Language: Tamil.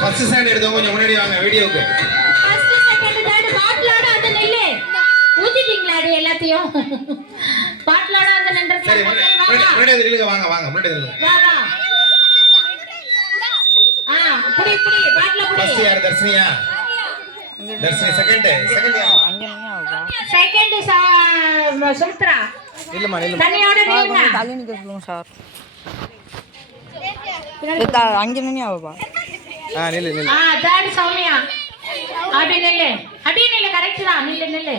ஃபர்ஸ்ட் ஸ்டாண்ட் எடுத்தவங்க கொஞ்சம் முன்னாடி வாங்க வீடியோக்கு. ஃபர்ஸ்ட் செகண்ட் தேர்ட் பாட்டிலோட அந்த நெல்லே ஊத்திட்டீங்களா அது எல்லாத்தையும்? பாட்டிலோட அந்த நெல்லை சரி முன்னாடி நில்லுங்க. வாங்க வாங்க முன்னாடி நில்லுங்க. வா வா. புடி புடி பாட்டில புடி. ஃபர்ஸ்ட் யார்? தர்ஷினியா? தர்ஷினி. செகண்ட் யார்? அங்கனே ஆவா. செகண்ட் சுமித்ரா. இல்லம்மா இல்லம்மா. தனியோட நில்லுங்க. தள்ளி நிக்க சொல்லுங்க சார். அங்கனே ஆவா. நில்லு. தேர்ட் சௌமியா. அடி நில்லு கரெக்ட் தான். நில்லு